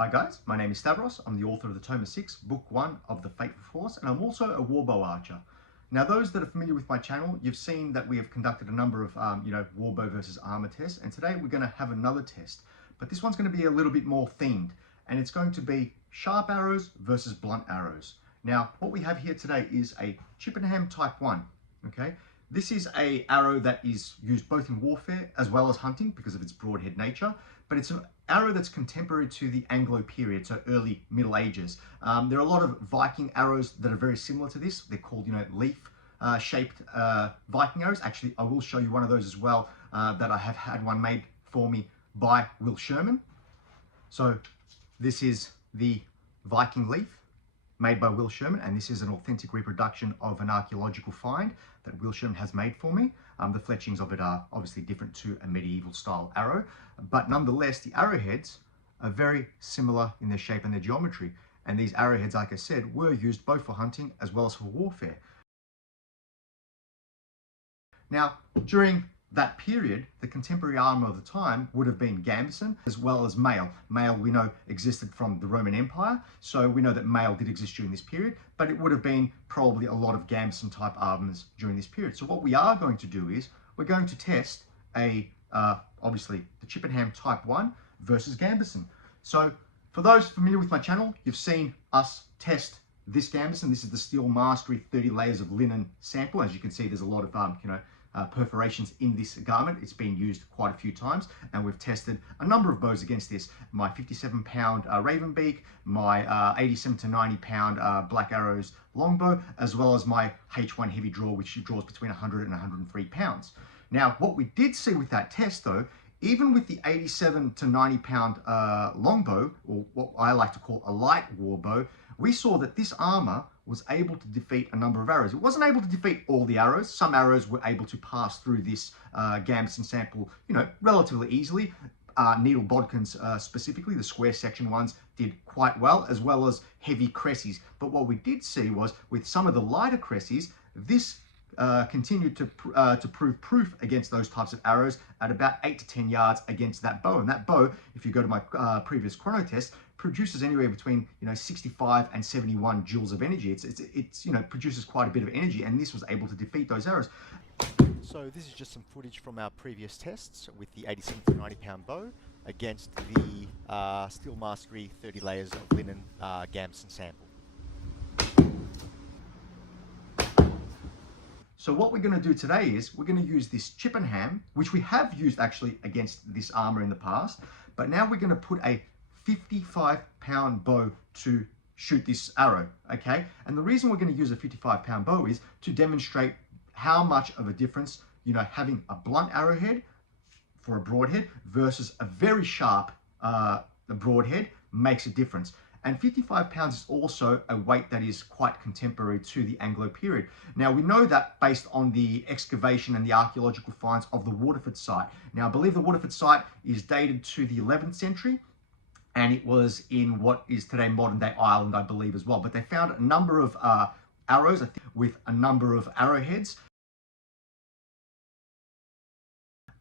Hi guys, my name is Stavros. I'm the author of the Tome 6, Book 1 of The Fateful Force, and I'm also a warbow archer. Now those that are familiar with my channel, you've seen that we have conducted a number of warbow versus armor tests, and today we're going to have another test. But this one's going to be a little bit more themed, and it's going to be sharp arrows versus blunt arrows. Now what we have here today is a Chippenham Type 1, okay? This is an arrow that is used both in warfare as well as hunting because of its broadhead nature, but it's an arrow that's contemporary to the Anglo period, so early Middle Ages. There are a lot of Viking arrows that are very similar to this. They're called, leaf-shaped Viking arrows. Actually, I will show you one of those as well, that I have had one made for me by Will Sherman. So this is the Viking leaf made by Will Sherman, and this is an authentic reproduction of an archaeological find that Will Sherman has made for me. The fletchings of it are obviously different to a medieval style arrow, but nonetheless the arrowheads are very similar in their shape and their geometry, and these arrowheads, like I said, were used both for hunting as well as for warfare. Now during that period, the contemporary armor of the time would have been Gambeson as well as mail. Mail, we know, existed from the Roman Empire, so we know that mail did exist during this period, but it would have been probably a lot of Gambeson type armors during this period. So what we are going to do is we're going to test obviously the Chippenham Type 1 versus Gambeson. So for those familiar with my channel, you've seen us test this Gambeson. This is the Steel Mastery 30 layers of linen sample. As you can see, there's a lot of perforations in this garment. It's been used quite a few times, and we've tested a number of bows against this. My 57-pound Raven Beak, my 87 to 90-pound Black Arrows longbow, as well as my H1 heavy draw, which draws between 100 and 103 pounds. Now, what we did see with that test, though, even with the 87 to 90-pound longbow, or what I like to call a light warbow, we saw that this armor was able to defeat a number of arrows. It wasn't able to defeat all the arrows. Some arrows were able to pass through this Gambeson sample, relatively easily. Needle bodkins specifically, the square section ones, did quite well as heavy cresses. But what we did see was with some of the lighter cresses, this continued to prove proof against those types of arrows at about 8 to 10 yards against that bow. And that bow, if you go to my previous chrono test, produces anywhere between 65 and 71 joules of energy. It's produces quite a bit of energy, and this was able to defeat those arrows. So this is just some footage from our previous tests with the 87 to 90-pound bow against the Steel Mastery 30 layers of linen Gambeson sample. So what we're going to do today is we're going to use this Chippenham, which we have used actually against this armor in the past, but now we're going to put a 55-pound bow to shoot this arrow, okay? And the reason we're going to use a 55-pound bow is to demonstrate how much of a difference, having a blunt arrowhead for a broadhead versus a very sharp broadhead makes a difference. And 55 pounds is also a weight that is quite contemporary to the Anglo period. Now, we know that based on the excavation and the archaeological finds of the Waterford site. Now, I believe the Waterford site is dated to the 11th century, and it was in what is today modern-day Ireland, I believe, as well. But they found a number of arrows with a number of arrowheads,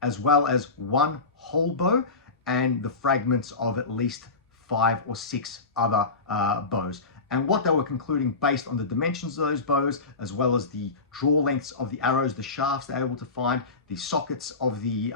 as well as one whole bow and the fragments of at least 5 or 6 other bows. And what they were concluding based on the dimensions of those bows, as well as the draw lengths of the arrows, the shafts they were able to find, the sockets of the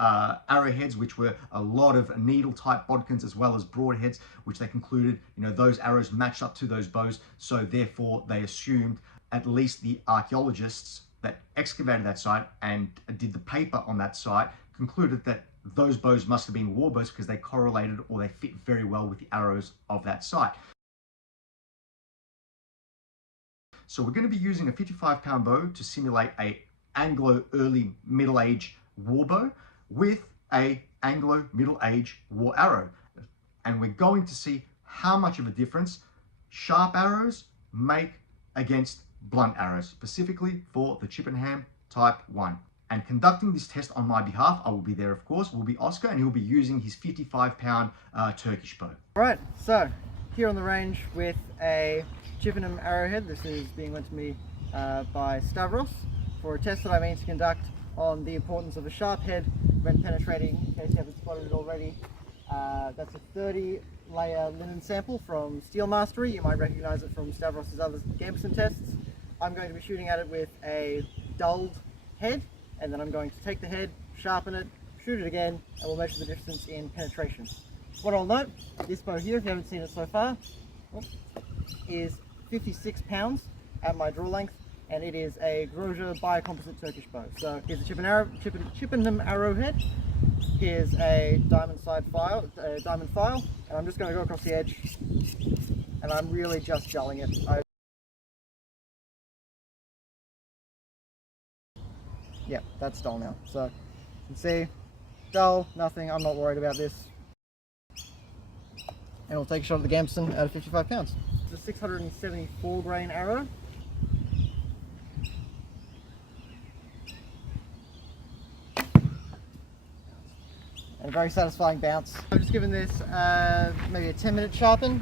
arrowheads, which were a lot of needle type bodkins, as well as broadheads, which they concluded, those arrows matched up to those bows. So therefore they assumed, at least the archaeologists that excavated that site and did the paper on that site, concluded that those bows must have been war bows because they correlated or they fit very well with the arrows of that site. So we're going to be using a 55-pound bow to simulate a Anglo early Middle Age war bow with a Anglo Middle Age war arrow. And we're going to see how much of a difference sharp arrows make against blunt arrows, specifically for the Chippenham Type 1. And conducting this test on my behalf, I will be there, of course, will be Oscar, and he'll be using his 55-pound Turkish bow. All right, so here on the range with a Chippenham arrowhead. This is being lent to me by Stavros for a test that I mean to conduct on the importance of a sharp head when penetrating, in case you haven't spotted it already. That's a 30 layer linen sample from Steel Mastery. You might recognise it from Stavros's other Gambeson tests. I'm going to be shooting at it with a dulled head, and then I'm going to take the head, sharpen it, shoot it again, and we'll measure the difference in penetration. What I'll note, this bow here, if you haven't seen it so far, is 56 pounds at my draw length, and it is a Grosjean biocomposite Turkish bow. So here's a Chippenham arrowhead. Here's a diamond file, and I'm just going to go across the edge, and I'm really just gelling it. Yeah, that's dull now. So you can see, dull, nothing. I'm not worried about this. And we'll take a shot at the Gambeson out of 55 pounds. It's a 674 grain arrow. And a very satisfying bounce. I've just given this maybe a 10-minute sharpen,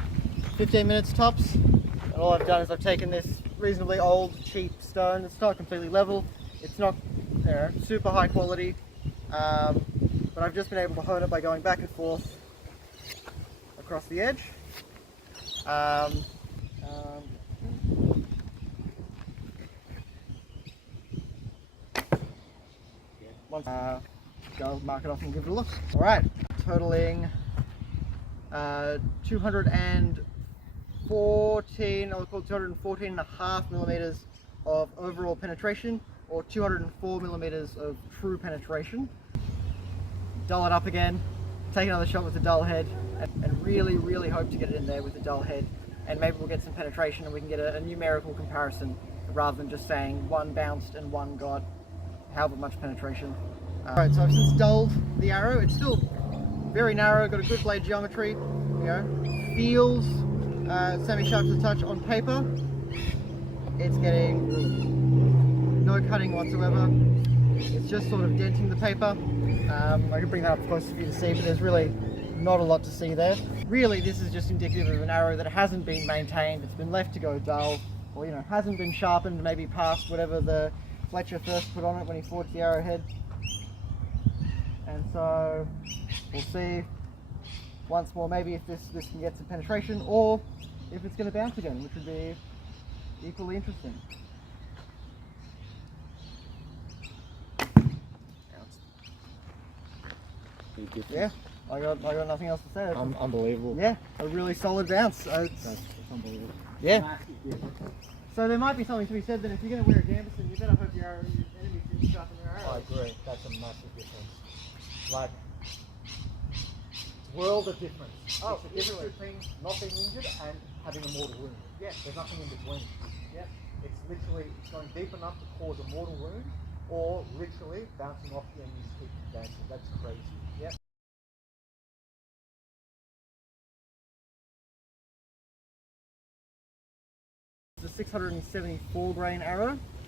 15 minutes tops. And all I've done is I've taken this reasonably old, cheap stone. It's not completely level. It's not super high quality, but I've just been able to hone it by going back and forth across the edge. Go mark it off and give it a look. All right, totaling 214.5 millimeters of overall penetration, or 204 millimeters of true penetration. Dull it up again, take another shot with the dull head, and really hope to get it in there with the dull head, and maybe we'll get some penetration and we can get a numerical comparison rather than just saying one bounced and one got however much penetration. Alright, so I've since dulled the arrow. It's still very narrow, got a good blade geometry, you know, feels semi-sharp to the touch on paper. It's getting no cutting whatsoever. It's just sort of denting the paper. I can bring that up closer for you to see, but there's really not a lot to see there. Really, this is just indicative of an arrow that hasn't been maintained. It's been left to go dull, or you know, hasn't been sharpened, maybe past whatever the Fletcher first put on it when he forged the arrowhead. And so we'll see once more maybe if this can get some penetration, or if it's going to bounce again, which would be equally interesting. Yeah, I got nothing else to say. Unbelievable. Yeah, a really solid bounce. That's unbelievable. Yeah. So there might be something to be said that if you're going to wear a Gambeson, you better hope your enemies didn't sharpen their arrow. I agree. That's a massive difference. Like, world of difference. Oh, it's the difference between not being injured and having a mortal wound. Yeah. There's nothing in between. Yeah. It's literally going deep enough to cause a mortal wound, or literally bouncing off you and you just keep dancing. That's crazy. Yeah. It's a 674 grain arrow.